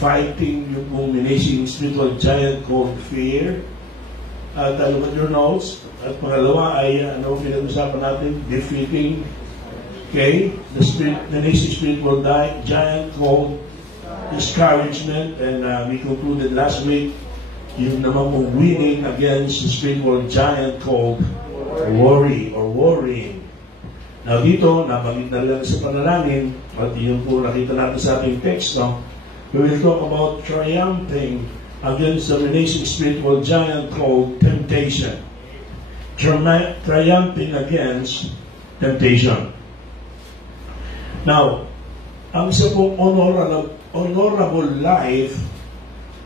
fighting yung menacing spiritual giant called fear. At look at your notes. At pangalawa ay pinag-usapan natin, defeating the menacing spiritual giant called discouragement. And we concluded last week yung naman mong winning against the spiritual giant called worry or worrying. Now dito, nabanggit na rin sa panalangin, at yun po nakita natin sa ating text, we will talk about triumphing against the menacing spiritual giant called temptation. Triumphing against temptation. Now, ang isa pong honorable life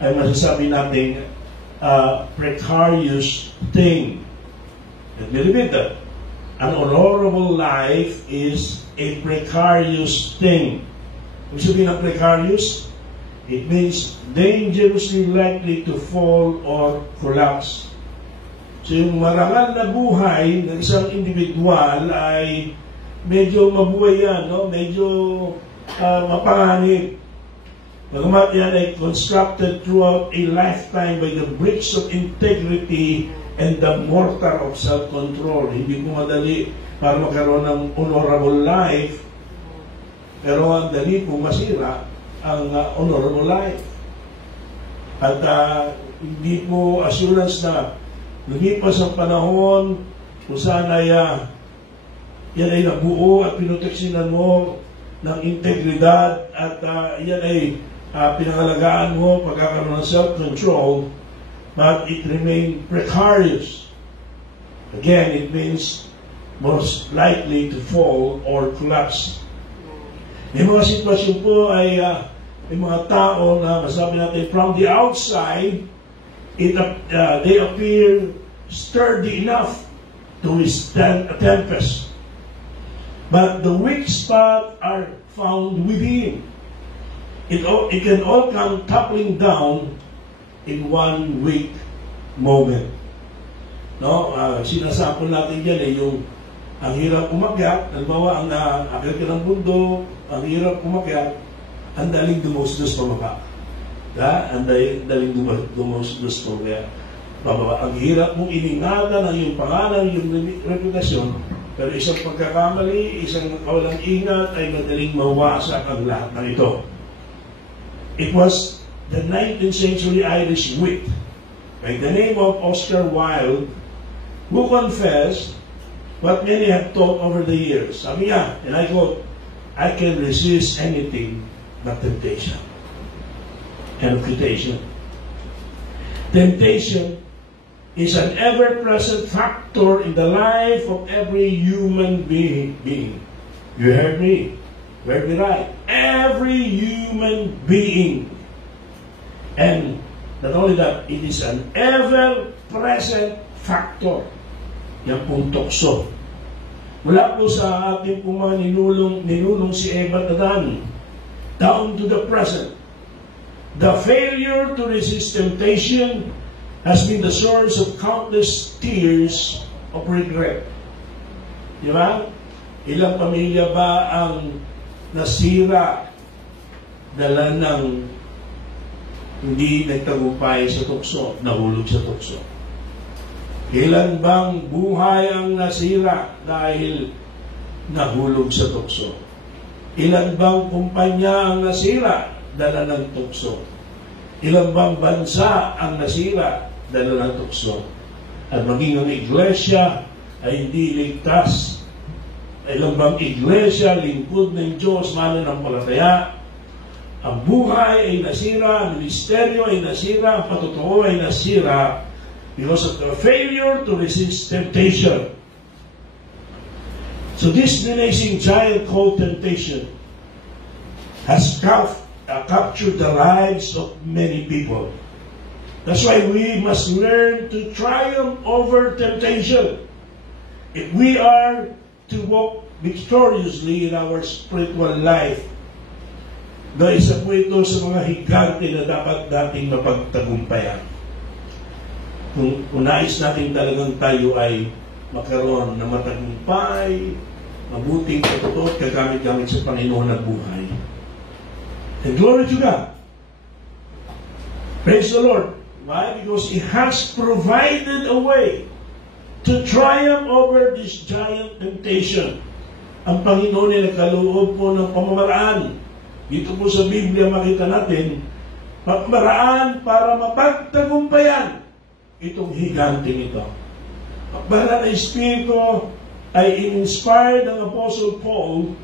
ay masasabi natin precarious thing. Let me repeat that. An honorable life is a precarious thing. What sabihin ng precarious? It means dangerously likely to fall or collapse. So yung marangal na buhay ng isang individual ay medyo mabuhay yan, no? Medyo mapanganib. Bagamat yan ay constructed throughout a lifetime by the bricks of integrity and the mortar of self-control. Hindi po madali para magkaroon ng honorable life, pero ang dali po masira ang honorable life. At hindi po assurance na lumipas ang panahon kung saan ay yan ay nabuo at pinoteksinan mo ng integridad at yan ay pinangalagaan mo pagkakaroon ng self-control, but it remained precarious. Again, it means most likely to fall or collapse. May mga sitwasyon po ay may mga tao na masabi natin from the outside, they appear sturdy enough to withstand a tempest. But the weak spots are found within. It can all come toppling down in one weak moment. No, sinasample natin yan yung ang hirap umakyat, halimbawa ang akit ka ng bundok, ang hirap umakyat, ang daling dumusdos pababa. Ang daling dumusdos pababa. Ang hirap mong iningatan ang iyong pangalan, yung reputasyon, pero isang pagkakamali, isang kawalang ingat ay madaling mawasak ang lahat ng ito. It was the 19th century Irish wit by the name of Oscar Wilde who confessed what many have taught over the years. Sabi niya, and I quote, I can resist anything but temptation. And temptation. Temptation is an ever-present factor in the life of every human being. You heard me? Very right. Every human being. And not only that, it is an ever-present factor. Yan pong tukso. Mula po sa ating pong mga ninulong si Eva at Adan, down to the present. The failure to resist temptation has been the source of countless tears of regret. Di ba? Ilang pamilya ba ang nasira dala ng hindi nagtagumpay sa tukso, nahulog sa tukso? Ilan bang buhay ang nasira dahil nahulog sa tukso? Ilan bang kumpanya ang nasira dala ng tukso? Ilan bang bansa ang nasira dala ng tukso? At maging ang iglesia ay hindi ligtas. Ilan bang iglesia, lingkod ng Diyos, mananampalataya, ang buhay ay nasira, ang ministeryo ay nasira, ang patotoo ay nasira because of the failure to resist temptation. So this menacing giant called temptation has captured the lives of many people. That's why we must learn to triumph over temptation if we are to walk victoriously in our spiritual life. No, isa po ito sa mga higante na dapat nating mapagtagumpayan. Kung nais natin talagang tayo ay magkaroon ng matagumpay, mabuting katotoot, kagamit-gamit sa Panginoon at buhay. And glory to God. Praise the Lord. Why? Because He has provided a way to triumph over this giant temptation. Ang Panginoon ay nagkaloob po ng pamamaraan. Dito po sa Biblia makita natin, pamamaraan para mapagtagumpayan itong higanteng ito. Ang banal na Espiritu ay in-inspired ng Apostle Paul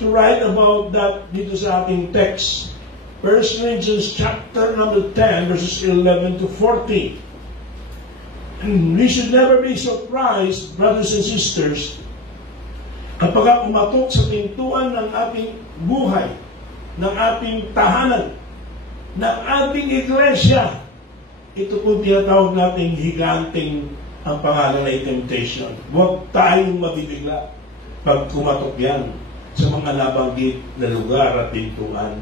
to write about that dito sa ating text. 1 Corinthians chapter number 10, verses 11 to 14. And we should never be surprised, brothers and sisters, kapag umatok sa pintuan ng ating buhay, ng ating tahanan, ng ating iglesia, ito po tinatawag nating higanteng ang pangalan na temptation. Huwag tayong mabibigla pag kumatok yan sa mga nabanggit na lugar at pintuan.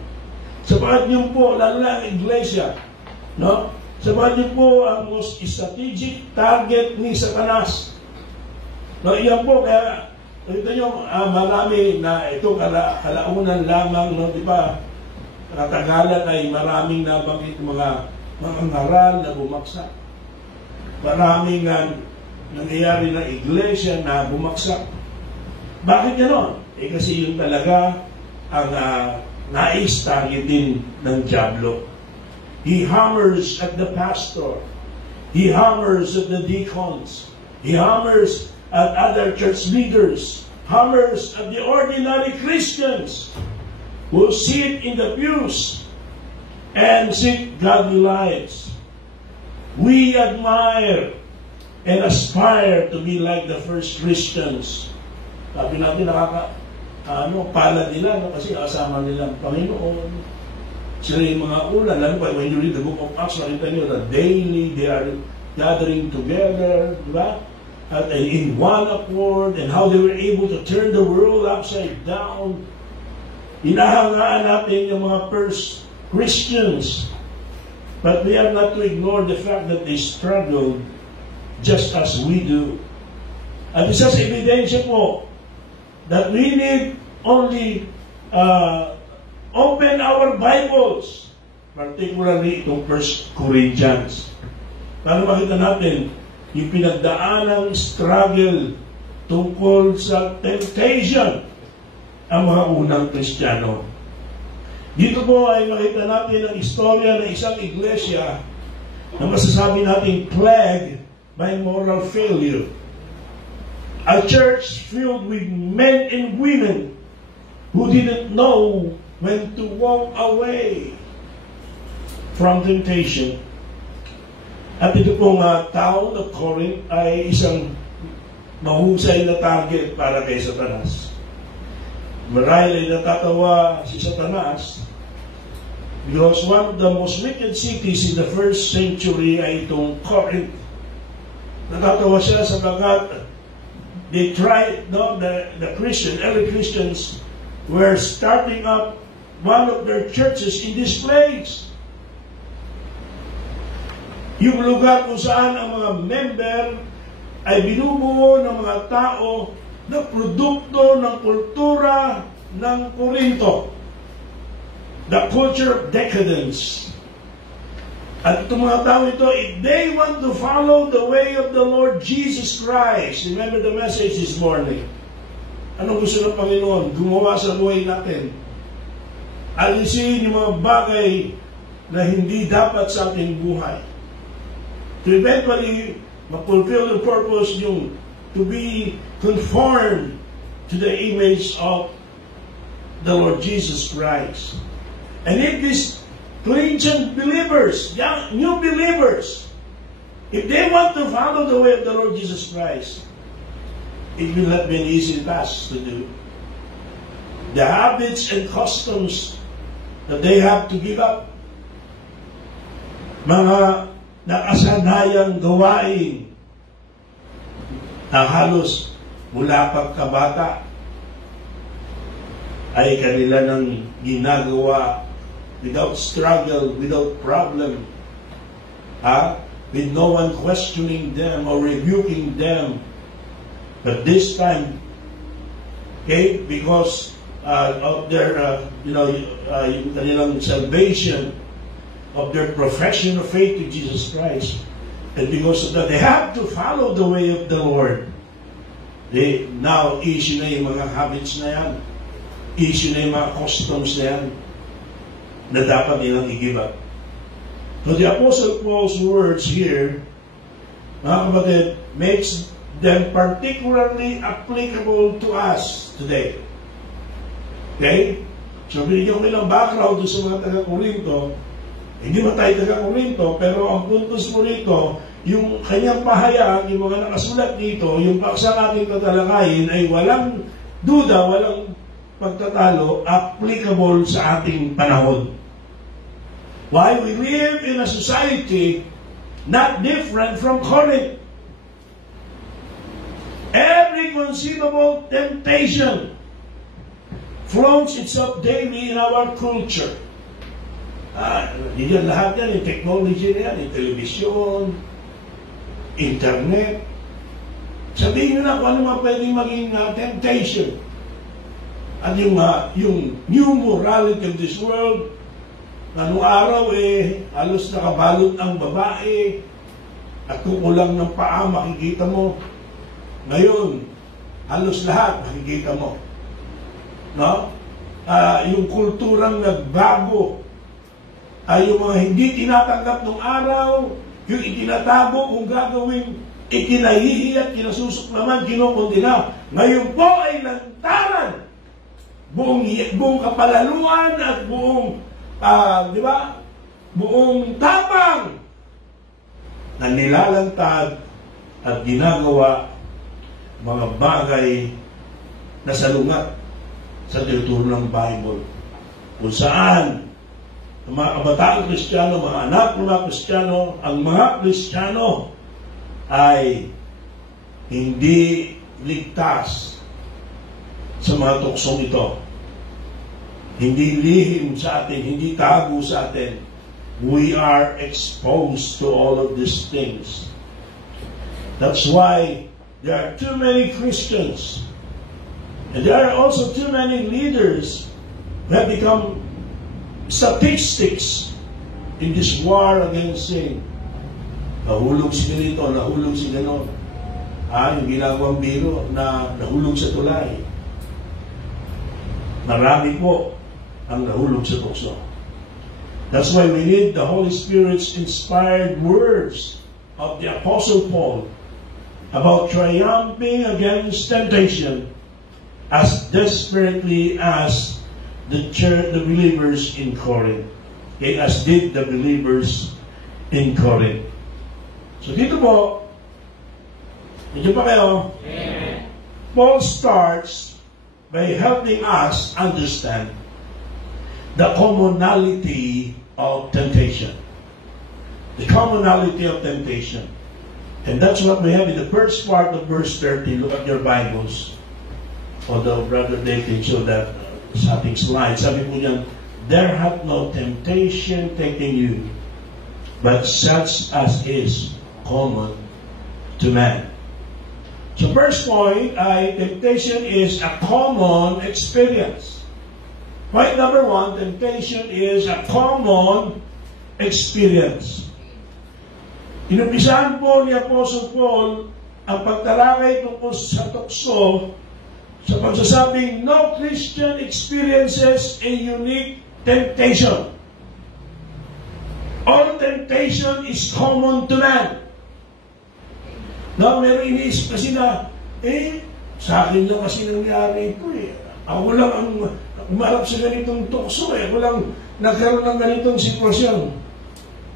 Sabagat niyo po, lalo na ang iglesia, no? Sabagat niyo po ang most strategic target ni Satanas. No, iyan po, kaya, nakita niyo, marami na ito, kalaunan lamang, no, di ba? Katagalan ay maraming nabanggit mga ngaral na bumaksak. Maraming nangyayari na iglesia na bumaksak. Bakit gano'n? Kasi yun talaga ang nais targetin ng dyablo. He hammers at the pastor. He hammers at the deacons. He hammers at other church leaders. Hammers at the ordinary Christians who sit in the pews and seek godly lives. We admire and aspire to be like the first Christians. Sabi natin, pala nila, no? Kasi kasama nila ang Panginoon. Sila yung mga ulan. Lalo pa, when you read the book of Acts, makita nyo na daily they are gathering together, di ba? At in one accord, and how they were able to turn the world upside down. Inahangaan natin yung mga first Christians. But we have not to ignore the fact that they struggled just as we do. At isa sa ebidensya po, that we need only open our Bibles, particularly itong 1 Corinthians. Para makita natin yung pinagdaanang struggle tungkol sa temptation ang mga unang Kristiyano. Dito po ay makita natin ang istorya ng isang iglesia na masasabi natin plagued by moral failure. A church filled with men and women who didn't know when to walk away from temptation. At ito pong tao na Corinth ay isang mahusay na target para kay Satanas. Marahil ay natatawa si Satanas because one of the most wicked cities in the first century ay itong Corinth. Natatawa siya sabagat they tried, no, the early Christians were starting up one of their churches in this place. Yung lugar kung saan ang mga member ay binubuo ng mga tao na produkto ng kultura ng Korinto. The culture of decadence. At itong mga tao ito, if they want to follow the way of the Lord Jesus Christ, remember the message this morning. Anong gusto ng Panginoon? Gumawa sa buhay natin. Alisin yung mga bagay na hindi dapat sa ating buhay. To eventually ma-fulfill the purpose yung to be conformed to the image of the Lord Jesus Christ. And if these Christian believers, young, new believers, if they want to follow the way of the Lord Jesus Christ, it will not be an easy task to do. The habits and customs that they have to give up, mga nakasanayang gawain na halos mula pagkabata ay kanila nang ginagawa without struggle, without problem, with no one questioning them or rebuking them. But this time, okay, because of their, kanilang salvation, of their profession of faith in Jesus Christ. And because of that, they have to follow the way of the Lord. Now, issue na yung mga habits na yan. Issue na yung mga customs na yan na dapat nilang i-give up. So the Apostle Paul's words here, mga kapatid, makes them particularly applicable to us today. Okay? So, binigyan ko nilang background doon sa mga taga-Korinto. Hindi man tayo taga-Korinto, pero ang puntos mo rito, yung kanyang pahayag, yung mga nakasulat dito, yung paksa natin tatalakayin ay walang duda, walang pagtatalo, applicable sa ating panahon. Why? We live in a society not different from Corinth. Every conceivable temptation flaunts itself daily in our culture. Diyan lahat yan, yung technology na yan, yung television, internet. Sabihin nyo na kung ano mga pwedeng maging temptation. At yung new morality of this world, na noong araw halos nakabalot ang babae at kukulang ng paa, makikita mo. Ngayon, halos lahat makikita mo. No? Yung kulturang nagbago, yung mga hindi tinatanggap ng araw, yung itinatago kung gagawin, ikinahihi at kinasusuklaman, kinukundina. Ngayon po ay lantaran. Buong kapalaluan at buong, di ba? Buong tapang na nilalantad at ginagawa mga bagay na salungat sa tinuturo ng Bible. Kung saan ang mga kabataang Kristiyano, mga anak ng mga Kristiyano, ang mga Kristiyano ay hindi ligtas sa mga tuksong ito. Hindi lihim sa atin, hindi tago sa atin. We are exposed to all of these things. That's why there are too many Christians, and there are also too many leaders who have become statistics in this war against sin. Nahulog si ganito, nahulog si ganon. Yung ginagawang biro na nahulog sa tulay. Marami po ang nahulog sa tukso. That's why we need the Holy Spirit's inspired words of the Apostle Paul about triumphing against temptation as desperately as the believers in Corinth. Okay, as did the believers in Corinth. So dito po, medyo pa kayo, Amen. Paul starts by helping us understand the commonality of temptation. The commonality of temptation. And that's what we have in the first part of verse 30. Look at your Bibles. Although Brother Dave can show that sa ating slide. Sabi po niyan, there hath no temptation taken you, but such as is common to man. So first point ay temptation is a common experience. Point number one, temptation is a common experience. Inumpisahan po ni Apostle Paul ang pagtalakay tungkol sa tukso sa pagsasabing no Christian experiences a unique temptation. All temptation is common to man. Now, meron iniisip kasi na, sa akin lang kasi nangyari ito Ako lang ang umarap sa ganitong tukso Ako lang nagkaroon ng ganitong sitwasyon.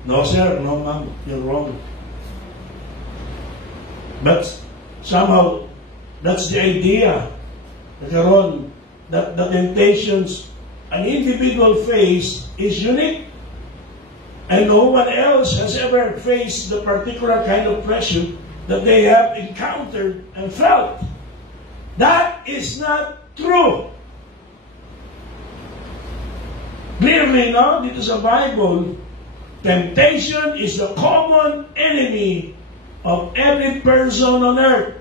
No, sir. No, ma'am. You're wrong. But somehow, that's the idea. Nagkaroon that the temptations an individual face is unique. And no one else has ever faced the particular kind of pressure that they have encountered and felt. That is not true. Clearly, no? Dito sa Bible, temptation is the common enemy of every person on earth.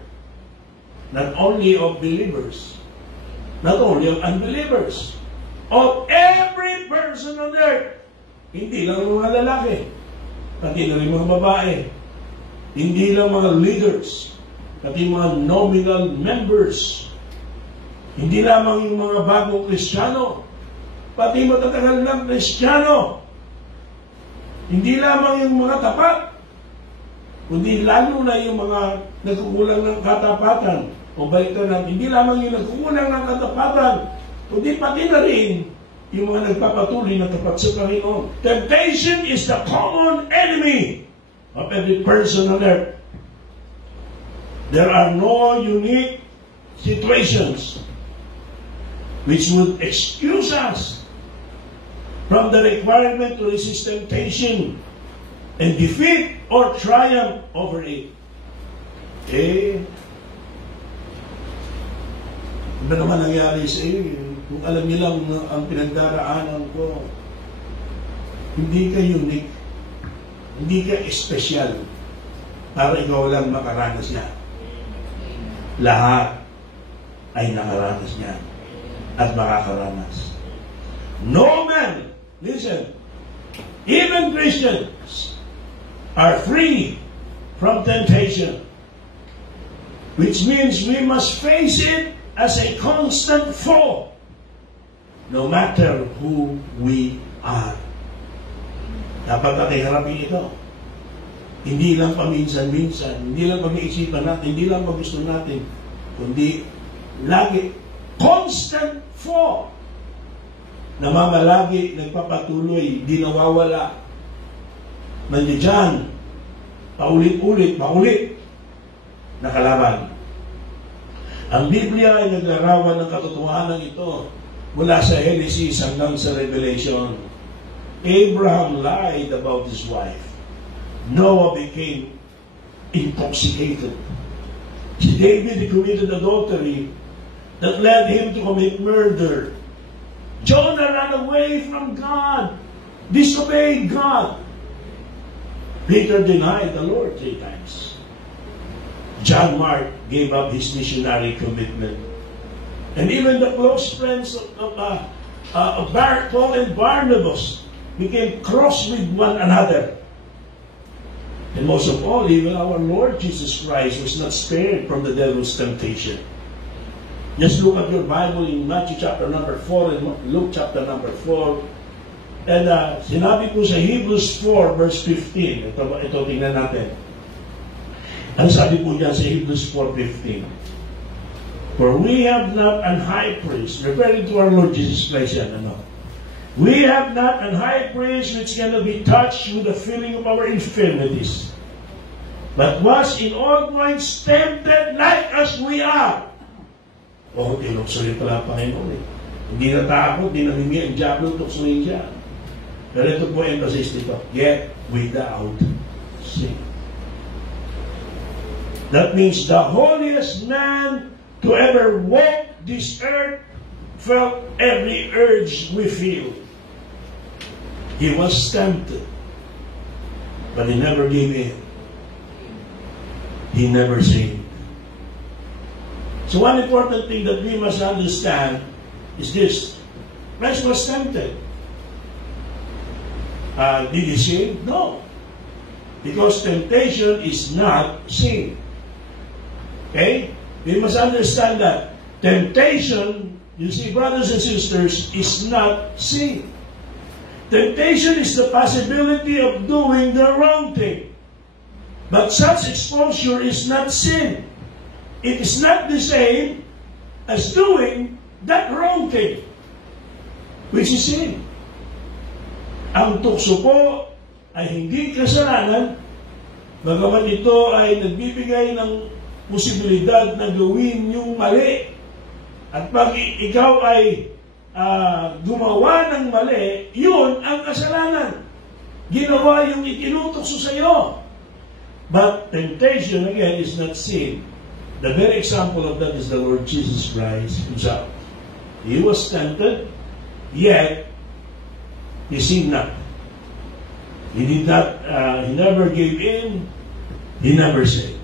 Not only of believers. Not only of unbelievers. Of every person on earth. Hindi lang mga lalaki, pati na rin mga babae. Hindi lang mga leaders, pati mga nominal members. Hindi lamang yung mga bagong Kristiyano, pati matatagal ng Kristiyano. Hindi lamang yung mga tapat, kundi lalo na yung mga nagkukulang ng katapatan. O balikan natin, hindi lamang yung nagkukulang ng katapatan, kundi pati na rin yung mga nagpapatuloy na tapat sa Panginoon. Temptation is the common enemy of every person on earth. There are no unique situations which would excuse us from the requirement to resist temptation and defeat or triumph over it. Ano naman nangyari sa iyo? Kung alam niyo lang ang pinagdaraanan ko, hindi ka unique, hindi ka espesyal para ikaw lang makaranas niya. Lahat ay nakaranas niya at makakaranas. No man, listen, even Christians are free from temptation, which means we must face it as a constant foe, no matter who we are. Dapat natin harapin ito. Hindi lang paminsan-minsan, hindi lang pag-iisipan natin, hindi lang pag-gusto natin, kundi lagi, constant foe. Namamalagi, nagpapatuloy, di nawawala. Nandiyan, paulit-ulit, maulit, nakalaban. Ang Biblia ay naglarawan ng katotohanan ito mula sa Genesis hanggang sa Revelation. Abraham lied about his wife. Noah became intoxicated. Si David committed adultery that led him to commit murder. Jonah ran away from God, disobeyed God. Peter denied the Lord 3 times. John Mark gave up his missionary commitment. And even the close friends of Paul and Barnabas became cross with one another. And most of all, even our Lord Jesus Christ was not spared from the devil's temptation. Just look at your Bible in Matthew chapter number 4 and Luke chapter number 4. And sinabi po sa Hebrews 4 verse 15. Ito tingnan natin. Ang sabi po niya sa Hebrews 4:15. For we have not an high priest, referring to our Lord Jesus Christ yan, ano? We have not an high priest which cannot be touched with the feeling of our infirmities, but was in all points tempted like as we are. Tinuksurin pala ang Panginoon eh. Hindi natakot, hindi namingi ang diablo, tuksurin siya. Pero ito po emphasis dito, yet without sin. That means the holiest man to ever walk this earth felt every urge we feel. He was tempted, but he never gave in. He never sinned. So one important thing that we must understand is this. Christ was tempted. Did he sin? No. Because temptation is not sin. Okay? We must understand that. Temptation, you see, brothers and sisters, is not sin. Temptation is the possibility of doing the wrong thing. But such exposure is not sin. It is not the same as doing that wrong thing, which is sin. Ang tukso po ay hindi kasalanan, bagaman ito ay nagbibigay ng posibilidad na gawin yung mali. At pag ikaw ay gumawa ng mali, yun ang kasalanan. Ginawa yung itinutokso sa iyo. But temptation, again, is not sin. The very example of that is the Lord Jesus Christ himself. He was tempted, yet he sinned not. He did not, he never gave in, he never sinned.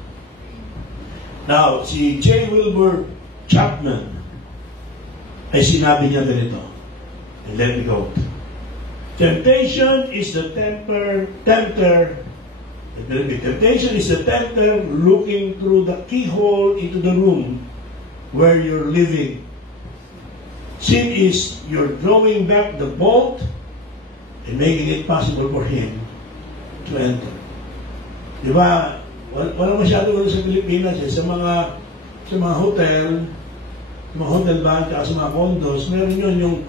Now, si J. Wilbur Chapman ay sinabi niya ganito, and let me quote, Temptation is the tempter. Temptation is the tempter looking through the keyhole into the room where you're living. Sin is you're drawing back the bolt and making it possible for him to enter. Di ba? Wala masyado sa Pilipinas sa mga hotel ba, at sa mga condos, meron yun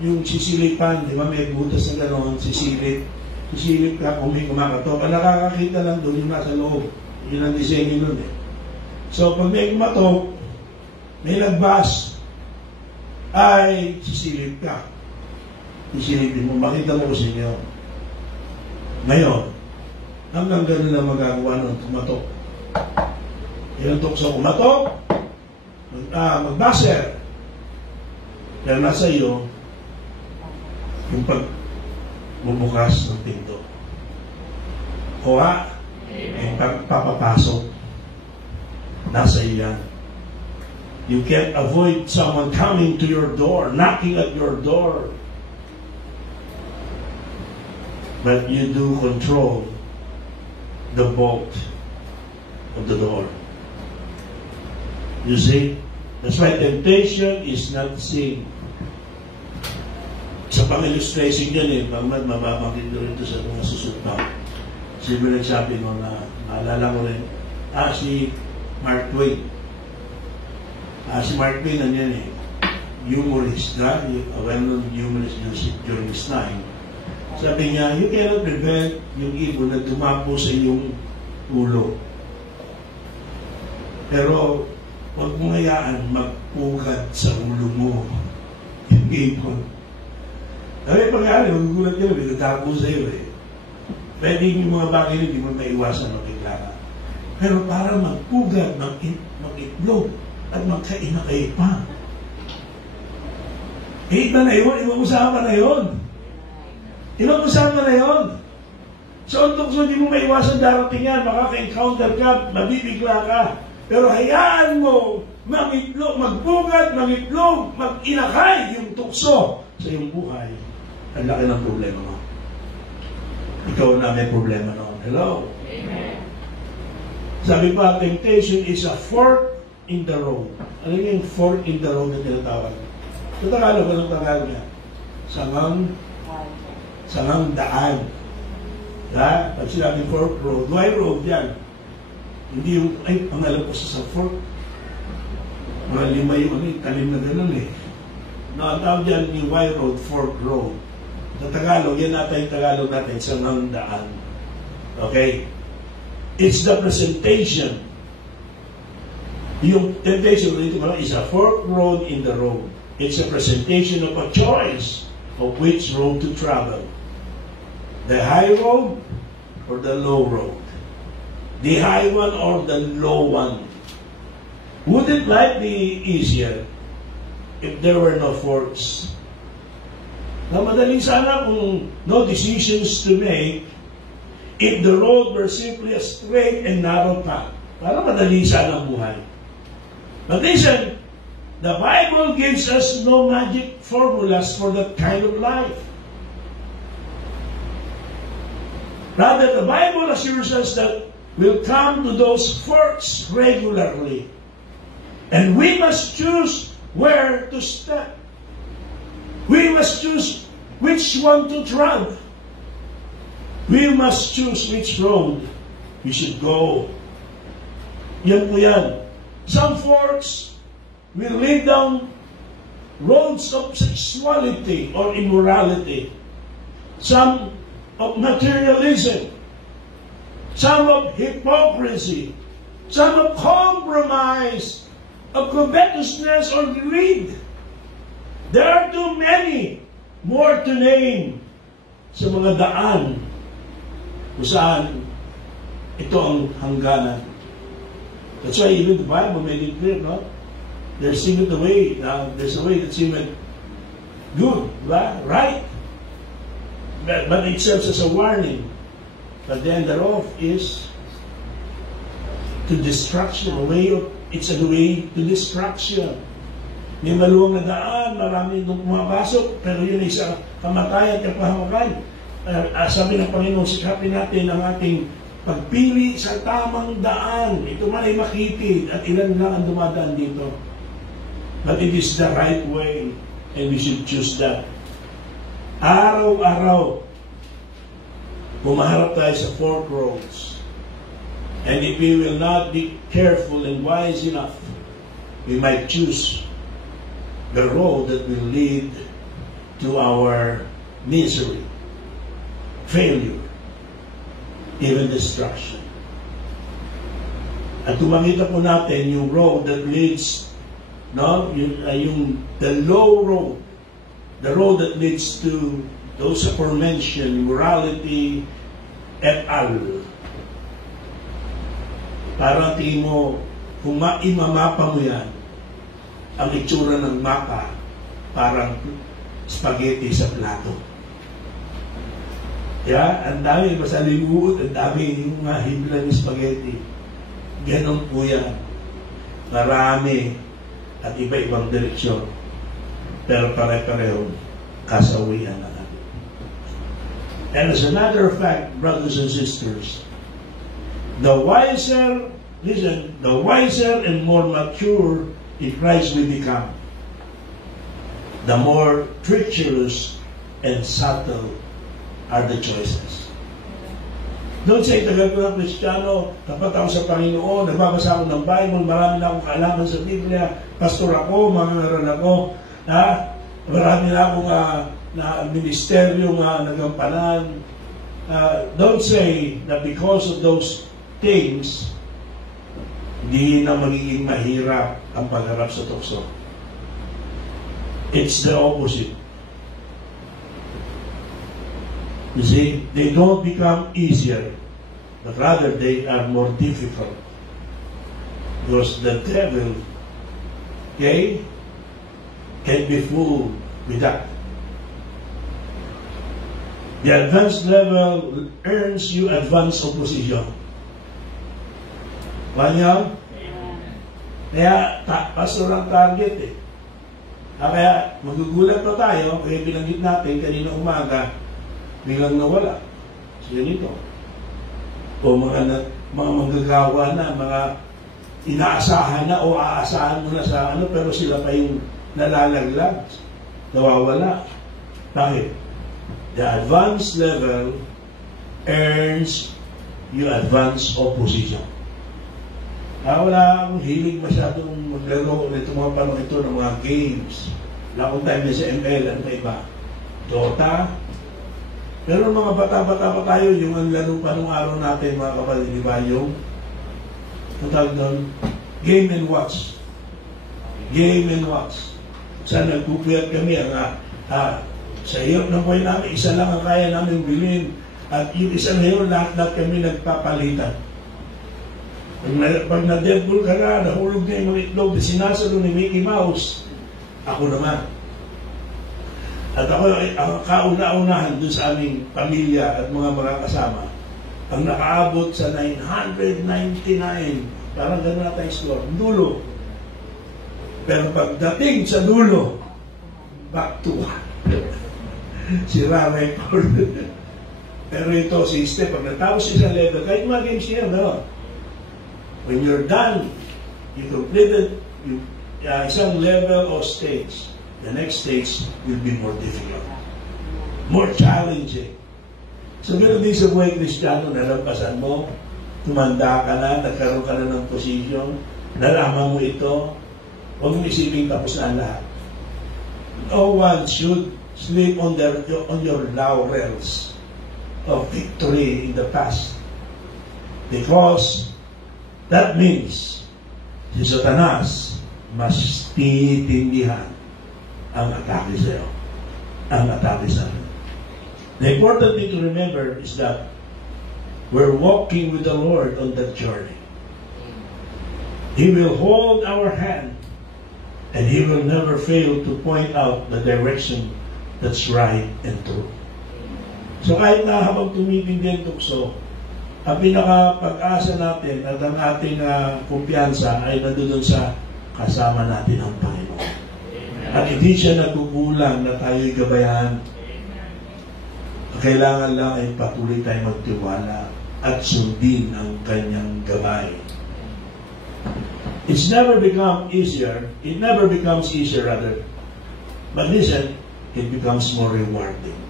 yung sisilipan, di ba? May butas na gano'n, sisilip ka kung may kumakatok. Ang nakakakita lang doon yung nasa loob. Yun ang disenyo nun eh. So, pag may kumatok, may nagbas, ay sisilip ka. Sisilipin mo, makita mo ko sa inyo. Ngayon, hanggang gano'n na magagawa nun, kumatok. Yung tukso kumatok, magbaser. Kaya nasa iyo, yung pagbubukas ng pinto. Kuha, yung pagpapapasok. Nasa iyo yan. You can't avoid someone coming to your door, knocking at your door. But you do control the bolt of the door. You see? That's why temptation is not sin. Sa pang-illustration yan mababakit ko rin ito sa mga susunod pa. Siyempre nagsabi mo na, naalala ko rin, si Mark Twain. Si Mark Twain, humorist, a well-known humorist during his time. Sabi niya, you cannot prevent yung ibon na tumapo sa iyong ulo. Pero, huwag mong hayaan magpugat sa ulo mo yung ibon. Sabi, pag-aari, magugulat ka na, nagtapo sa iyo eh. Pwede yung mga bagay hindi mo maiwasan makikla ka. Pero para magpugat, mag-itlog, at magkainakay pa. Iba na yun, ibang usapan na yun. Ibang usapan na yun. So, kung hindi mo maiwasan darating yan, makaka-encounter ka, mabibigla ka. Pero hayaan mo, mag-itlog, magpugat, mag-itlog, mag-inakay yung tukso sa iyong buhay. Ang laki ng problema mo. Ikaw na may problema noon. Hello? Amen. Sabi pa, temptation is a fork in the road. Ano yung fork in the road na tinatawag? Sa Tagalog, anong Tagalog niya? Sangang daan. Ha? Pag sinabing fork road, why road yan? Hindi yung, ang alam ko sa fork. Mga lima yung talim na gano'n eh. No, ang tawag dyan yung Y road, fork road. Sa Tagalog, yan natin yung Tagalog natin, sangang daan. Okay? It's the presentation. Yung temptation is a fork road in the road. It's a presentation of a choice of which road to travel. The high road or the low road. The high one or the low one. Wouldn't life be easier if there were no forks? Na madali sana kung no decisions to make if the road were simply a straight and narrow path. Para madali sana ang buhay. But listen, the Bible gives us no magic formulas for that kind of life. Rather, the Bible assures us that we'll come to those forks regularly. And we must choose where to step. We must choose which one to trod. We must choose which road we should go. Yan po yan. Some forks will lead down roads of sexuality or immorality. Some of materialism. Some of hypocrisy. Some of compromise, of covetousness or greed. There are too many more to name sa mga daan kung saan ito ang hangganan. That's why even the Bible made it clear, no? There seemeth a way. There's a way that seemeth good, right? But it serves as a warning. But the end thereof is to destruction. It's a way to destruction. May maluwang na daan, marami nung pumapasok, pero yun ay sa kamatayan at kapahamakan. Sabi ng Panginoon, sikapin natin ang ating pagpili sa tamang daan. Ito man ay makitid at ilan lang ang dumadaan dito. But it is the right way and we should choose that. Araw-araw, pumaharap tayo sa fork roads. And if we will not be careful and wise enough, we might choose the road that will lead to our misery, failure, even destruction. At tumakita po natin yung road that leads, the low road, the road that leads to those aforementioned morality et al. Parang tingin mo, kung maimamapa mo yan, ang itsura ng mapa, parang spaghetti sa plato. Ang dami, masalimuot, ang dami yung mga hibla ng spaghetti. Ganon po yan. Marami at iba-ibang direksyon. Pero pare-pareho, kasawian na natin. And as a matter of fact, brothers and sisters, the wiser and more mature in Christ we become, the more treacherous and subtle are the choices. Don't say, tagal ko na Kristiyano, tapat ako sa Panginoon, nagbabasa ako ng Bible, marami na akong kaalaman sa Biblia, pastor ako, mangangaral ako, marami na akong ministeryo nagampanan. Don't say that because of those things, hindi na magiging mahirap ang pagharap sa tukso. It's the opposite. You see, they don't become easier, but rather they are more difficult. Because the devil, can be fooled with that. The advanced level earns you advanced opposition. Kaya, pastor ang target Kaya, magugulat pa tayo, kaya binanggit natin kanina umaga, biglang nawala. So, ganito. O mga manggagawa na, mga inaasahan na o aasahan mo na sa pero sila pa yung nalalaglag, nawawala. Bakit? The advanced level earns you advanced opposition. Wala akong hilig masyadong maglaro nito mga panong ito ng mga games. Wala akong time na sa ML, ano pa iba? Dota. Pero mga bata-bata pa tayo, yung ang laro pa nung araw natin, mga kapatid, di ba? Yung tawag doon, game and watch. Game and watch. Saan nagpupuyat kami, sa hirap ng buhay namin, isa lang ang kaya namin bilhin. At yung isang hero, lahat-lahat kami nagpapalitan. Pag na-deadpool ka na, nahulog na yung mga itlog, sinasalo ni Mickey Mouse, ako naman. At ako, ang kauna-unahan dun sa aming pamilya at mga kasama, ang nakaabot sa 999, parang gano'n natin score, dulo. Pero pagdating sa dulo, back to 1. Sira record. Pero ito, si Steph, pag natapos isang level, kahit mga games niya, no? When you're done, you completed isang level or stage, the next stage will be more difficult, more challenging. So, meron din sa buhay Kristiyano, nalampasan mo, tumanda ka na, nagkaroon ka na ng posisyon, nalaman mo ito, huwag mong isipin tapos na lahat. No one should sleep on your laurels of victory in the past. Because that means si Satanas mas titindihan ang atake sa iyo. Ang atake sa atin. The important thing to remember is that we're walking with the Lord on that journey. He will hold our hand and He will never fail to point out the direction that's right and true. So kahit na habang tumitindi ang tukso, ang pinaka-pag-asa natin at ang ating kumpiyansa ay nandoon sa kasama natin ang Panginoon. At hindi siya nagkukulang na tayo'y gabayan. Kailangan lang ay patuloy tayo magtiwala at sundin ang kanyang gabay. It never becomes easier rather. But listen, it becomes more rewarding.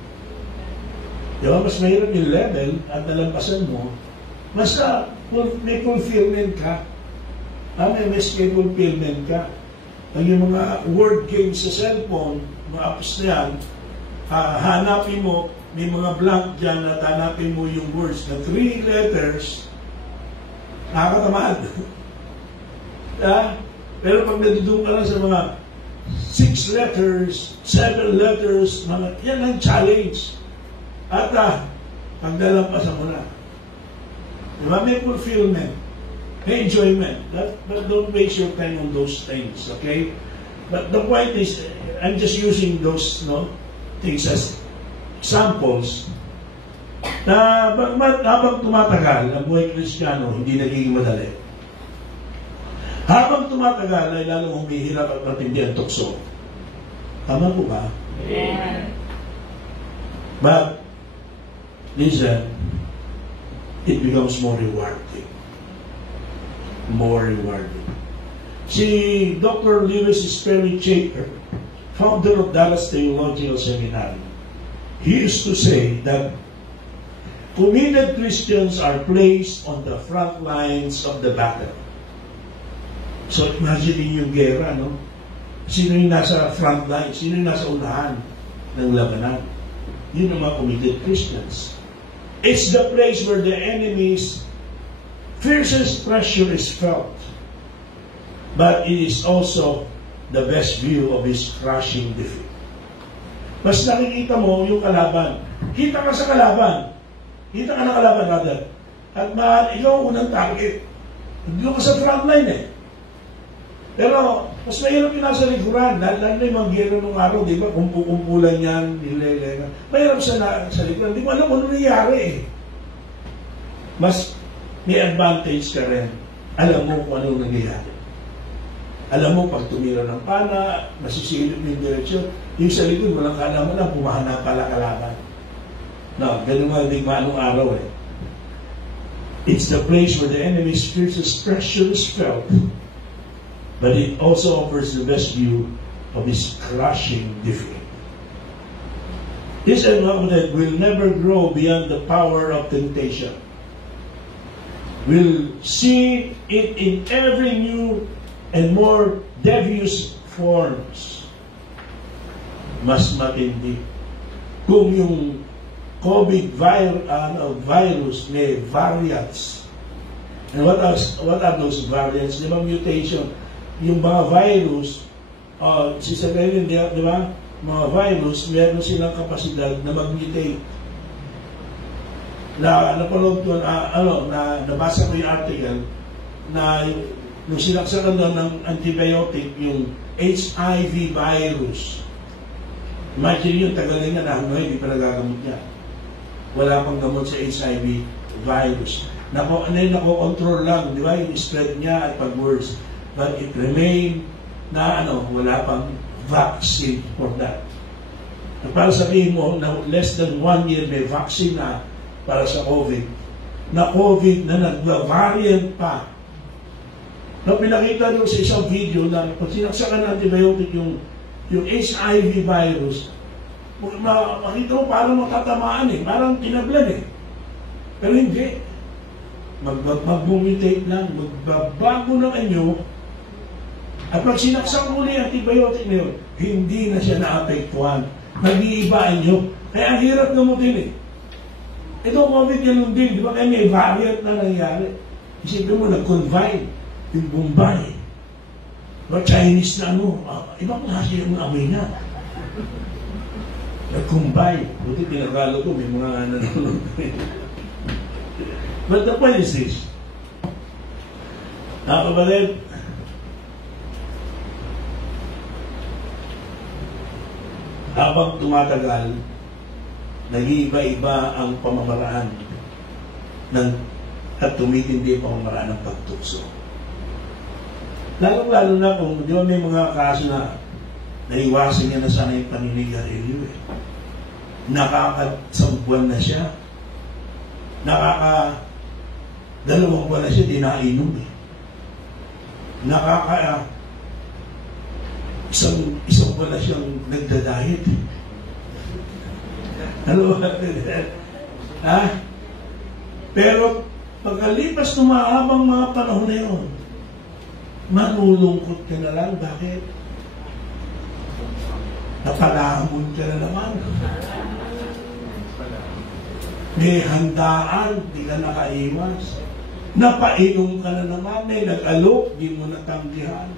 Di ba, mas mahirap yung level at nalampasan mo, mas may fulfillment ka. May fulfillment ka. Pag yung mga word games sa cellphone, mga apps na yan, hanapin mo, may mga blank dyan at hanapin mo yung words na 3 letters, nakakatamad. Pero pag nadudong ka lang sa mga 6 letters, 7 letters, yan ang challenge. At pag nalampasan mo na, diba, may fulfillment, may enjoyment. But don't waste your time on those things, okay? But the point is, I'm just using those things as examples na habang tumatagal ang buhay Kristiyano, hindi nagiging madali. Habang tumatagal ay lalong humihirap at matindi ang tukso. Tama po ba? Yeah. But, listen, it becomes more rewarding. More rewarding. Si Dr. Lewis Sperry Chafer, founder of Dallas Theological Seminary, he used to say that committed Christians are placed on the front lines of the battle. So imagine yung gera, no? Sino yung nasa front line? Sino yung nasa unahan ng labanan? Yun ang mga committed Christians. It's the place where the enemy's fiercest pressure is felt. But it is also the best view of his crushing defeat. Mas nakikita mo yung kalaban. Kita ka sa kalaban. Kita ka ng kalaban, brother. At ikaw ang unang target. Hindi ka sa frontline eh. Pero, mas mahirap yung nasa likuran. Lalo na yung mga gero nung araw, di ba? Kumpulan yan, nilele. Mahirap sa likuran. Hindi mo alam kung ano nangyari eh. Mas may advantage ka rin. Alam mo kung ano nangyayari. Alam mo, pag tumira ng pana, masisilip mo yung direksyon, yung sa likod, walang kalaman na, pumahana pala kalaban. No, ganun nga, hindi anong araw eh. It's the place where the enemy's fiercest pressure is felt, but it also offers the best view of his crushing defeat. This environment will never grow beyond the power of temptation. We'll see it in every new and more devious forms. Mas matindi. Kung yung COVID virus may variants. And what are those variants? Di ba mutation? Yung mga virus, si Sagalin, di ba? Mga virus, meron silang kapasidad na mag-mutate. Napanood ko, nabasa ko yung article na nung sinaksakan doon ng antibiotic, yung HIV virus. Imagine yun, tagal na nga hindi pa nagagamot niya. Wala pang gamot sa HIV virus. Nako-control lang, di ba, yung spread niya at pag-worse. But it remained na wala pang vaccine for that. At para sabihin mo, na less than 1 year may vaccine na para sa COVID. Na COVID na nag-variant pa. Na pinakita nyo sa isang video na pag sinaksakan ng antibiotic yung HIV virus, makita mo parang matatamaan eh, parang tinablan eh. Pero hindi. Mag-mutate lang, magbabago ng anyo, at pag sinaksak mo na yung antibiotic na yun, hindi na siya naapektuhan. Nag-iibaan nyo. Kaya ang hirap gamutin eh. Ito COVID ganun din, di ba? Kaya may variant na nangyari. Isipin mo, nag-confine yung Bombay. Diba, Chinese na ibang klase yung amoy na. Nag-combine. Buti tinagalo ko, may mga nanonood. But the point is this. Nakabalit, habang tumatagal, nag-iiba-iba ang pamamaraan at tumitindi ang pamamaraan ng pagtukso. Lalo-lalo na kung di ba may mga kaso na naiwasan niya na sana yung paninigarilyo eh. Nakaka-sampuan na siya. Dalawang buwan na siya, di nakainom eh. Isang buwan na siyang nagda-diet. Ano ba? Ha? Pero, pagkalipas ng mahabang mga panahon na yun, manulungkot ka na lang. Bakit? Napalamon ka na naman. May handaan, di ka nakaiwas. Napainom ka na naman, may nag-alok, di mo natanggihan.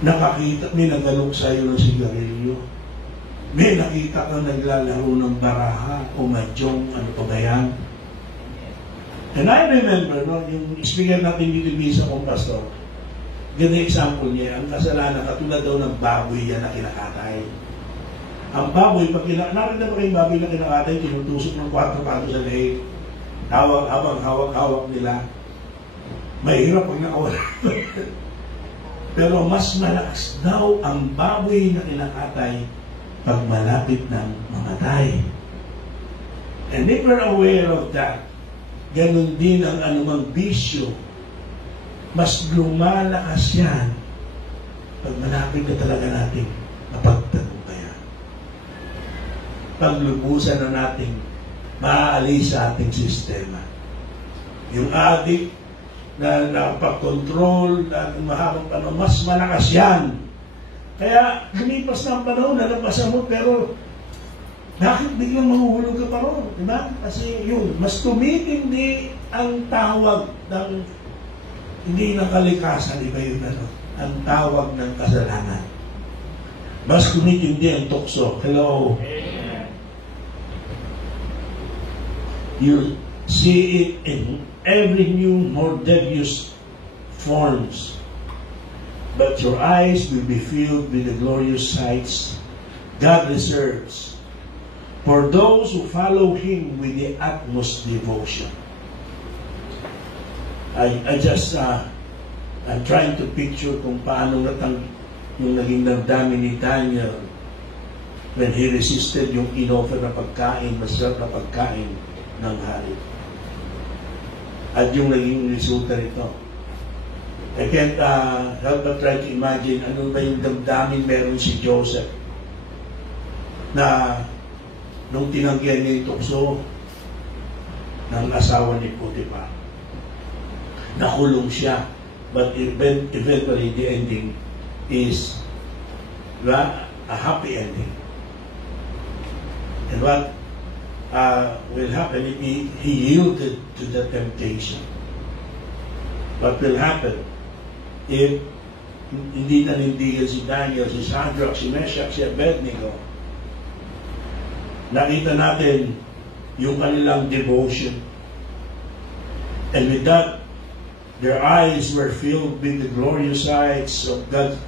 Nakakita, may nag-alok sa'yo ng sigarilyo. May nakita ka naglalaro ng baraha o mahjong, ano pa ba yan? And I remember, no, yung speaker natin dito sa kong pastor, ganyan example niya, ang kasalanan, katulad daw ng baboy yan na kinakatay. Ang baboy, pag nakita mo kayong baboy na kinakatay, tinutusok ng 4 pato sa leeg. Habang hawak-hawak nila. Mahirap pag nakawala. Pero mas malakas daw ang baboy na kinakatay pag malapit ng mamatay. And if we're aware of that, ganun din ang anumang bisyo, mas lumalakas yan pag malapit na talaga natin mapagtagumpayan. Paglubusan na natin maaalis sa ating sistema. Yung addict na nakapag-control na mahabang panahon, mas malakas yan. Kaya lumipas na ang panahon, nalapasan mo, pero bakit biglang mahuhulog ka pa ron? Diba? Kasi yun, mas tumitindi ang tawag ng hindi ng kalikasan, iba yun ano, ang tawag ng kasalanan. Mas tumitindi ang tukso. Hello? You see it in every new, more devious forms. But your eyes will be filled with the glorious sights God reserves for those who follow Him with the utmost devotion. I'm trying to picture kung paano yung naging damdamin ni Daniel when he resisted yung in-offer na pagkain, masarap na pagkain ng hari. At yung naging resulta nito. I can't help but try to imagine ano ba yung damdamin meron si Joseph na nung tinanggihan niya yung tukso ng asawa ni Potiphar. Nakulong siya. But eventually the ending is a happy ending. And what will happen if he yielded to the temptation? What will happen if hindi nanindigan si Daniel, si Shadrach, si Meshach, si Abednego? Nakita natin yung kanilang devotion. And with that, their eyes were filled with the glorious sights of God's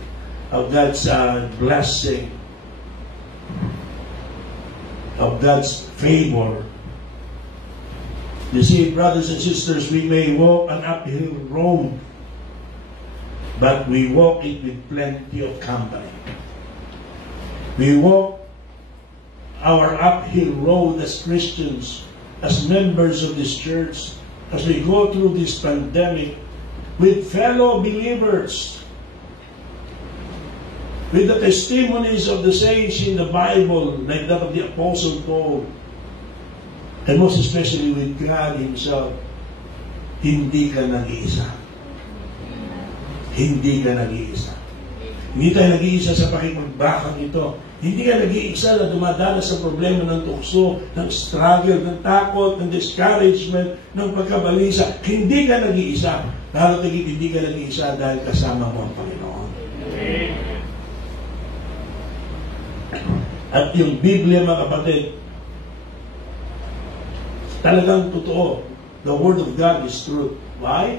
blessing, of God's favor. You see, brothers and sisters, we may walk an uphill road, but we walk it with plenty of company. We walk our uphill road as Christians, as members of this church, as we go through this pandemic with fellow believers, with the testimonies of the saints in the Bible, like that of the Apostle Paul, and most especially with God Himself. Hindi ka nag-iisa. Hindi ka nag-iisa. Hindi tayo nag-iisa sa pakipagbakang ito. Hindi ka nag-iisa na dumadala sa problema ng tukso, ng struggle, ng takot, ng discouragement, ng pagkabalisa. Hindi ka nag-iisa. Lalo tigit, hindi ka nag-iisa dahil kasama mo ang Panginoon. At yung Biblia, mga kapatid, talagang totoo. The Word of God is truth. Why?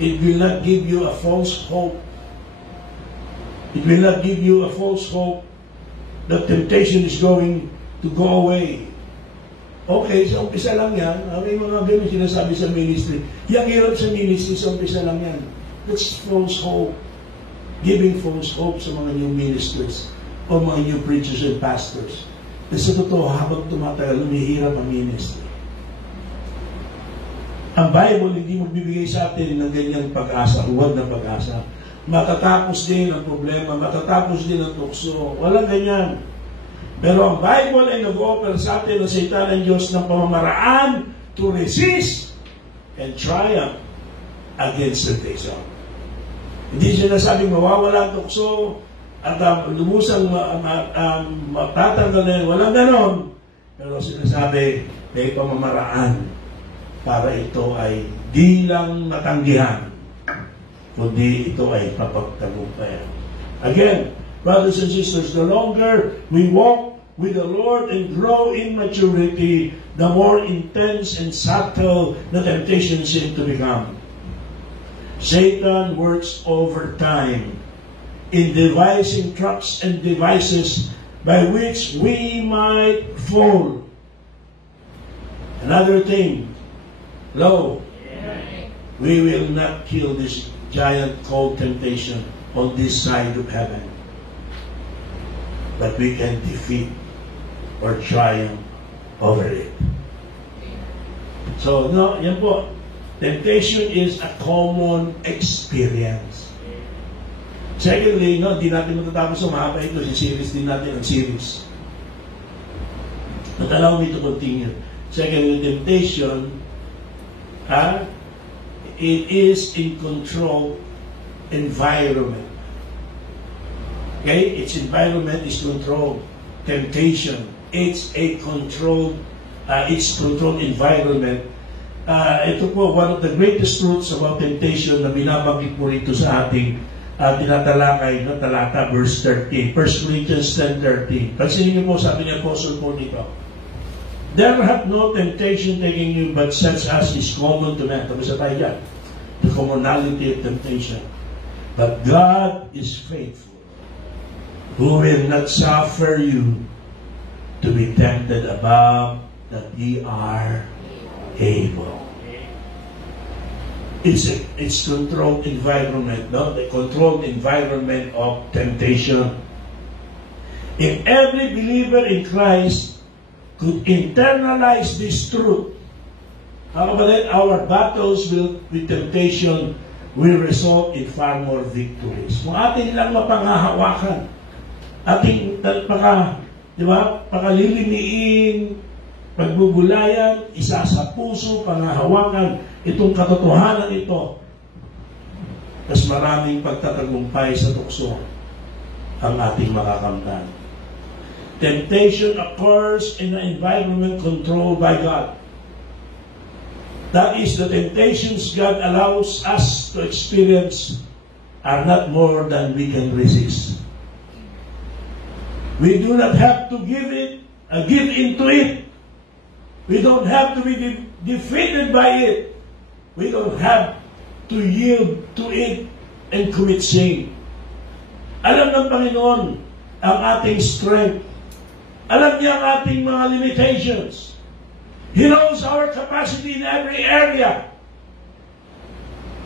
It will not give you a false hope. It will not give you a false hope that temptation is going to go away. Okay, sa umpisa lang yan. May mga ganun sinasabi sa ministry. Yung hirap sa ministry, sa umpisa lang yan. That's false hope. giving false hope sa mga new ministers o mga new preachers and pastors. Kasi sa totoo, habang tumatagal, lumihirap ang ministry. Ang Bible hindi magbibigay sa atin ng ganyang pag-asa, huwag na pag-asa. Matatapos din ang problema, matatapos din ang tukso. Walang ganyan. Pero ang Bible ay nag-offer sa atin ng salita ng Diyos ng pamamaraan to resist and triumph against temptation. Hindi siya nasabing mawawala ang tukso at lumusang matatanggal na yun. Walang ganon. Pero sinasabi, may pamamaraan para ito ay di lang matanggihan, kundi ito ay papagtagumpayan. Again, brothers and sisters, the longer we walk with the Lord and grow in maturity, the more intense and subtle the temptation seems to become. Satan works overtime in devising traps and devices by which we might fall. Another thing, we will not kill this giant called temptation on this side of heaven, but we can defeat or triumph over it. So, no, yan po. Temptation is a common experience. Secondly, no, di natin matatapos sa mahaba ito. Si-series din natin ang series. But allow me to continue. Secondly, temptation, it is in controlled environment. Okay? Its environment is controlled. Temptation, it's a controlled environment. Ito po, one of the greatest truths about temptation na binabanggit po rito sa ating tinatalakay na talata, verse 13. 1 Corinthians 10:13. Pansinin niyo po, sabi ni Apostle Paul dito, there hath no temptation taking you, but such as is common to man. Tapos tayo dyan. The commonality of temptation. But God is faithful, who will not suffer you to be tempted above that ye are able. It's controlled environment, no? The controlled environment of temptation. If every believer in Christ could internalize this truth, how about that? Our battles with temptation will result in far more victories. Kung atin lang mapanghahawakan, ating pakaliliniin, pagbubulayan, isa sa puso, panghahawakan, itong katotohanan ito, mas maraming pagtatagumpay sa tukso ang ating makakamtan. Temptation occurs in an environment controlled by God. That is, the temptations God allows us to experience are not more than we can resist. We do not have to give into it. We don't have to be defeated by it. We don't have to yield to it and commit sin. Alam ng Panginoon ang ating strength. Alam niya ang ating mga limitations. He knows our capacity in every area.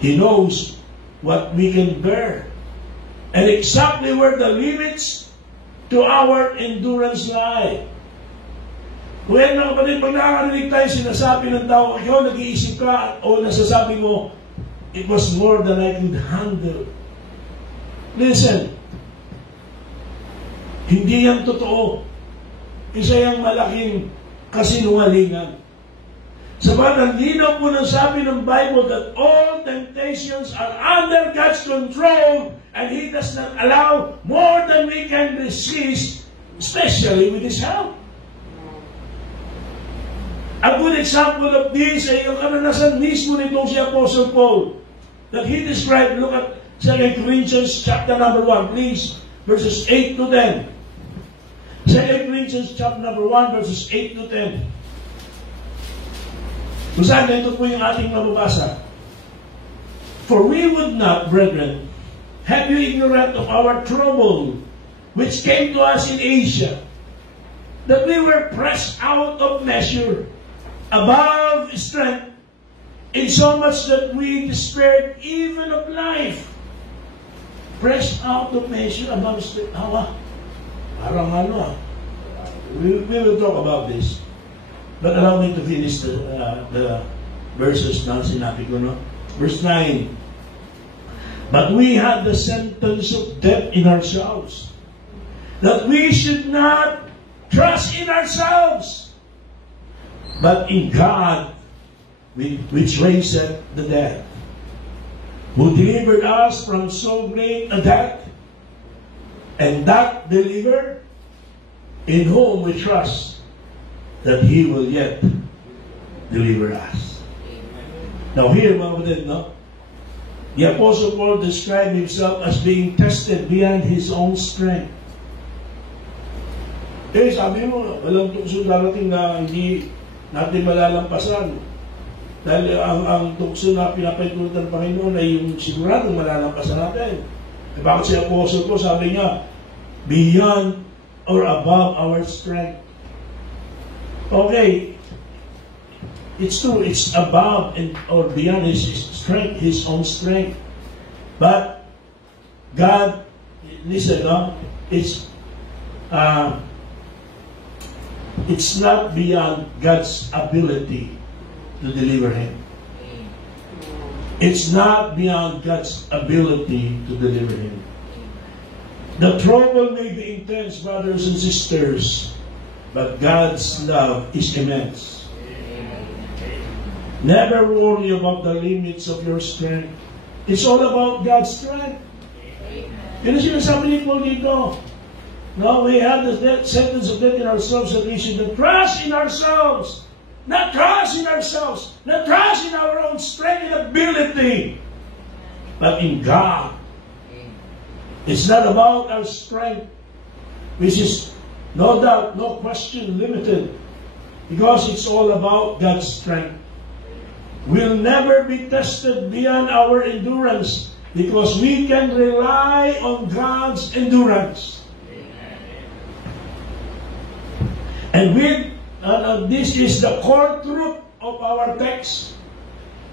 He knows what we can bear and exactly where the limits to our endurance lie. Kaya mga kapatid, pag nakakarinig tayo, sinasabi ng tao, ikaw nag-iisip ka o nasasabi mo, it was more than I could handle. Listen, hindi yan totoo. Isa yung malaking kasinungalingan. Sabat ang linaw po ng sabi ng Bible that all temptations are under God's control and He does not allow more than we can resist, especially with His help. A good example of this ay yung karanasan mismo nitong si Apostle Paul that he described. Look at 2 Corinthians chapter number 1, please, verses 8 to 10. 2 Corinthians chapter number 1, verses 8 to 10. Kung saan, ito po yung ating mababasa. For we would not, brethren, have you ignorant of our trouble, which came to us in Asia, that we were pressed out of measure, above strength, in so much that we despaired even of life. pressed out of measure above strength. Parang we will talk about this. But allow me to finish the verses na sinabi ko, no? Verse 9. But we had the sentence of death in ourselves, that we should not trust in ourselves, but in God, which raiseth the dead, who delivered us from so great a death, and that delivered, in whom we trust that He will yet deliver us. Now here, mga kapatid, no? The Apostle Paul described himself as being tested beyond his own strength. Sabi mo, walang tukso darating na hindi natin malalampasan. Dahil ang tukso na pinapahintulutan ng Panginoon ay yung siguradong malalampasan natin. Bakit si Apostle Paul, sabi niya, beyond or above our strength. Okay, it's true, it's above or beyond his strength, his own strength. But God, listen, it's not beyond God's ability to deliver him. It's not beyond God's ability to deliver him. The trouble may be intense, brothers and sisters, but God's love is immense. Never worry about the limits of your strength. It's all about God's strength. Yun ang sinasabi ni Paul dito. No, we have the sentence of death in ourselves, that we should not trust in ourselves. Not trust in ourselves. Not trust in our own strength and ability. But in God. It's not about our strength, which is no doubt, no question, limited. Because it's all about God's strength. We'll never be tested beyond our endurance because we can rely on God's endurance. And this is the core truth of our text.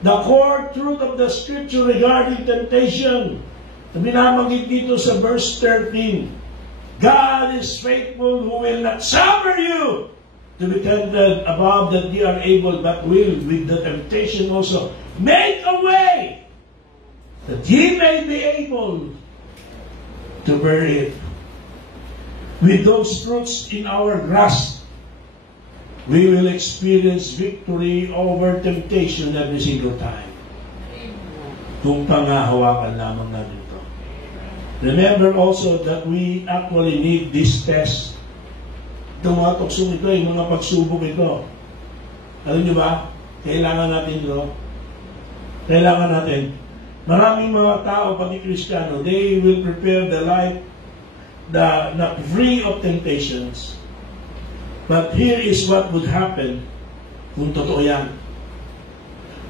The core truth of the Scripture regarding temptation. Binamagit dito sa verse 13. God is faithful who will not suffer you to be tempted above that ye are able, but will with the temptation also make a way that ye may be able to bear it. With those truths in our grasp, we will experience victory over temptation every single time. Kung pangahawakan lamang natin ito. Remember also that we actually need this test. Itong mga tuksong ito, yung mga pagsubok ito. Alam nyo ba? Kailangan natin ito. Kailangan natin. Maraming mga tao, pati Kristiyano, they will prepare the life not free of temptations. But here is what would happen kung totoo yan.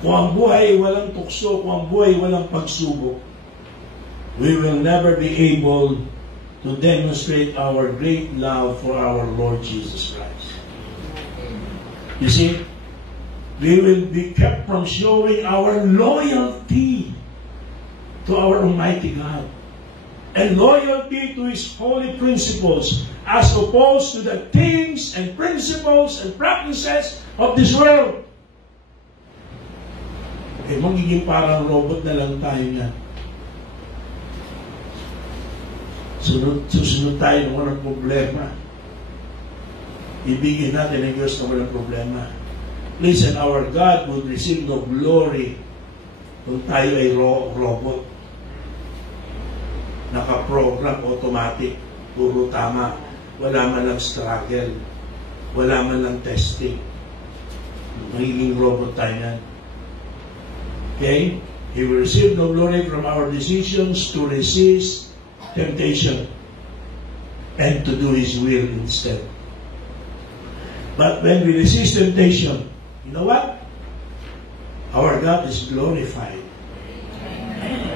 Kung ang buhay walang tukso, kung ang buhay walang pagsubok, we will never be able to demonstrate our great love for our Lord Jesus Christ. You see, we will be kept from showing our loyalty to our Almighty God and loyalty to His holy principles as opposed to the things and principles and practices of this world. Magiging parang robot na lang tayo niyan. Susunod tayo ng walang problema. Ibigin natin ang Diyos na walang problema. Listen, our God would receive no glory kung tayo ay robot. Naka-program, automatic, puro tama. Wala man lang struggle. Wala man lang testing. Magiging robot tayo yan. Okay? He will receive no glory from our decisions to resist temptation and to do His will instead. But when we resist temptation, you know what? Our God is glorified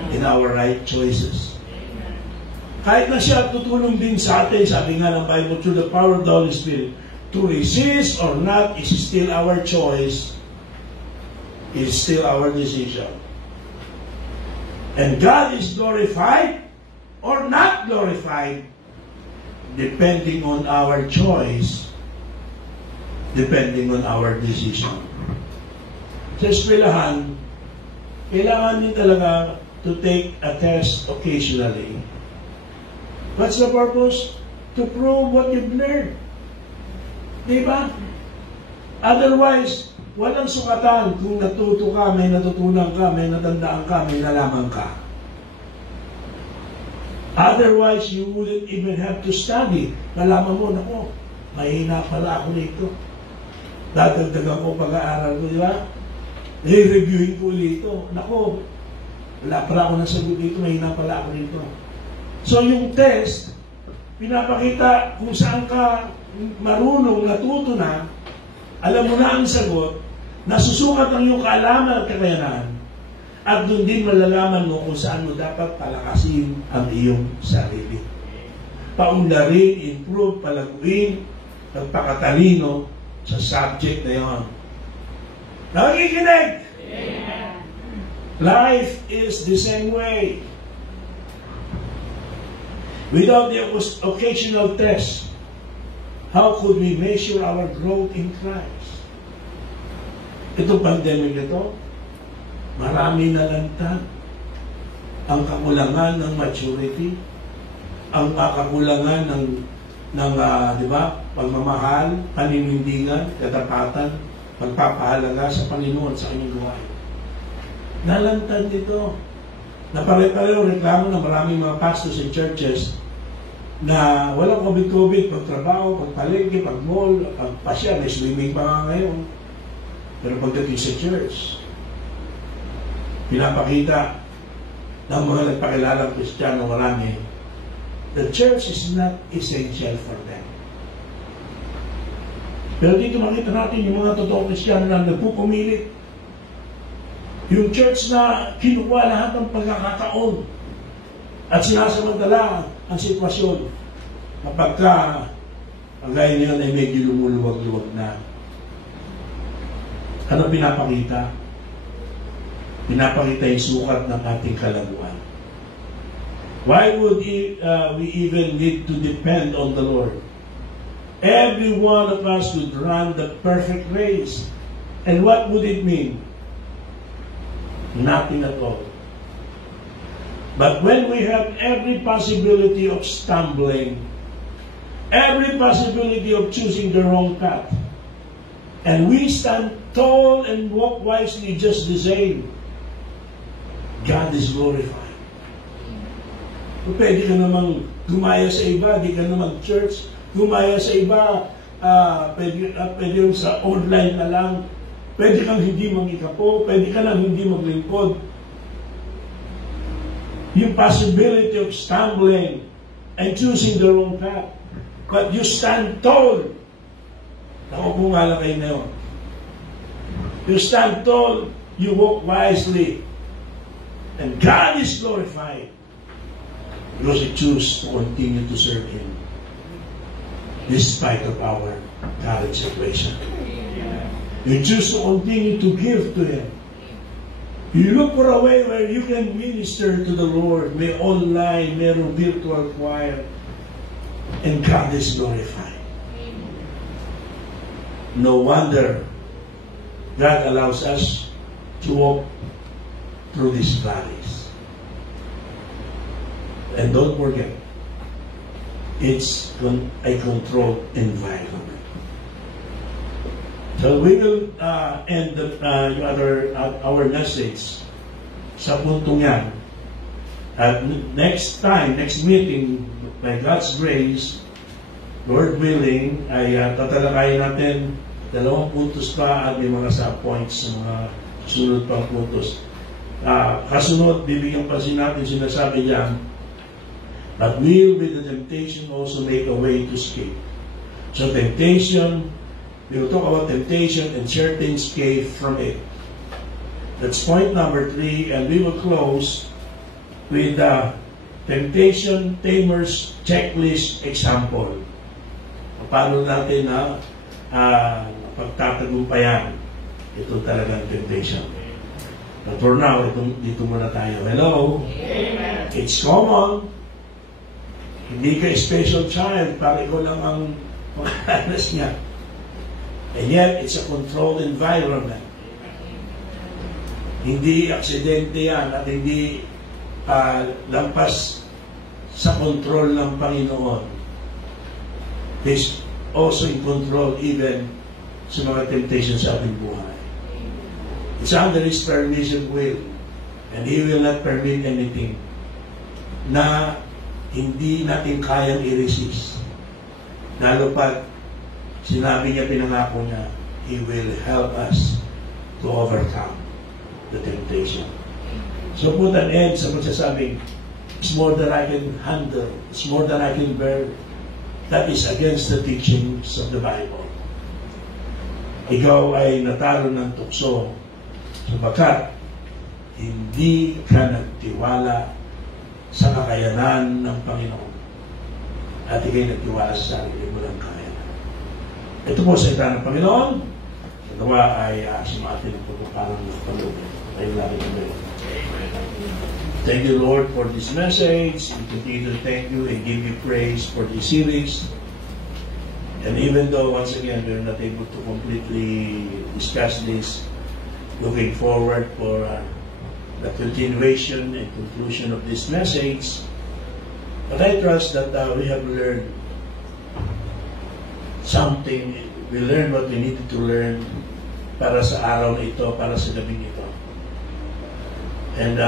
in our right choices. Kahit na siya tutulong din sa atin, sabi nga ng Bible, through the power of the Holy Spirit, to resist or not is still our choice, is still our decision. And God is glorified or not glorified depending on our choice, depending on our decision. Sa eskwelahan, kailangan din talaga to take a test occasionally. What's the purpose? To prove what you've learned. Diba? Otherwise, walang sukatan kung natuto ka, may natutunan ka, may natandaan ka, may nalaman ka. Otherwise, you wouldn't even have to study. Nalaman mo, nako, mahina pala ako nito. Dadagdagan ko pag-aaral ko, di ba? I-reviewin ko ulit ito. Nako, wala pala ako nasagot dito, mahina pala ako dito. So yung test, pinapakita kung saan ka marunong, natuto na, alam mo na ang sagot, nasusukat ang iyong kaalaman at kakayanan, at doon din malalaman mo kung saan mo dapat palakasin ang iyong sarili. Paunlarin, improve, palaguin, pagpakatalino sa subject na yun. Nakikinig! Amen. Life is the same way. Without the occasional test, how could we measure our growth in Christ? Itong pandemic ito, marami nalantad. Ang kakulangan ng maturity, ang kakulangan ng di ba, pagmamahal, paninindigan, katapatan, pagpapahalaga sa Panginoon sa kanyang gawain. Nalantad dito. Napare-pareho reklamo ng maraming mga pastors and churches na walang COVID-COVID, pagtrabaho, pagpalengke, pag-mall, pagpasya, may swimming pa nga ngayon. Pero pagdating sa church, pinapakita ng mga nagpakilalang Kristiyano marami, the church is not essential for them. Pero dito makita natin yung mga totoong Kristiyano na nagpupumilit. Yung church na kinuha lahat ng pagkakataon at sinasamantala ang sitwasyon kapag ang gaya niya ay medyo lumuluwag-luwag na. Ano pinapakita? Pinapakita yung sukat ng ating kalaguan. Why would we even need to depend on the Lord? Every one of us would run the perfect race. And what would it mean? Nothing at all. But when we have every possibility of stumbling, every possibility of choosing the wrong path, and we stand tall and walk wisely just the same, God is glorified. Pwede ka namang gumaya sa iba, di ka namang church, gumaya sa iba, pwede yung sa online na lang, pwede kang hindi mangikapo, pwede ka lang hindi maglingkod. Yung possibility of stumbling and choosing the wrong path. But you stand tall. Nakupo nga lang kayo na yun. You stand tall, you walk wisely, and God is glorified because we choose to continue to serve Him despite of our current situation. You choose to continue to give to Him. You look for a way where you can minister to the Lord. May online, may virtual choir, and God is glorified. No wonder God allows us to walk through these valleys. And don't forget, it's a controlled environment. So we will end our message sa puntong yan. At next time, next meeting, by God's grace, Lord willing, ay tatalakayin natin 2 puntos pa at may mga sub-points sa mga susunod pang puntos. Kasunod, bibigyan pa natin sinasabi diyan, but will with the temptation also make a way to escape. So temptation, we will talk about temptation and certain escape from it. That's point number 3, and we will close with the temptation tamers checklist example. Paano natin na pagtatagumpayan ito talagang temptation. But for now, dito muna tayo. Hello? Amen. It's common Hindi ka special child para ikaw lang ang panghanas niya. And yet, it's a controlled environment. Hindi aksidente yan at hindi lampas sa control ng Panginoon. He's also in control even sa mga temptations sa ating buhay. It's under His permissive will, and He will not permit anything na hindi natin kayang i-resist. Lalo pag sinabi niya, pinangako niya, He will help us to overcome the temptation. So put an end sa magsasabing, it's more than I can handle, it's more than I can bear. That is against the teachings of the Bible. Ikaw ay natalo ng tukso sapagkat hindi ka nagtiwala sa kakayanan ng Panginoon at ikay nagtiwala sa sarili mo lang kaya. Ito po sa ita ng Panginoon. Itawa ay sumatin ng pagpaparang ng Panginoon. Tayo lagi kami. Thank you, Lord, for this message. We continue to thank you and give you praise for this series. And even though, once again, we're not able to completely discuss this, looking forward for the continuation and conclusion of this message. But I trust that we have learned something. We learned what we needed to learn para sa araw na ito, para sa gabing ito. And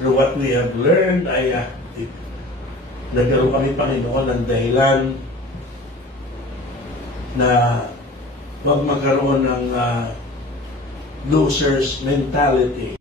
through what we have learned, ay nagkaroon kami, Panginoon, ng dahilan na huwag magkaroon ng loser's mentality.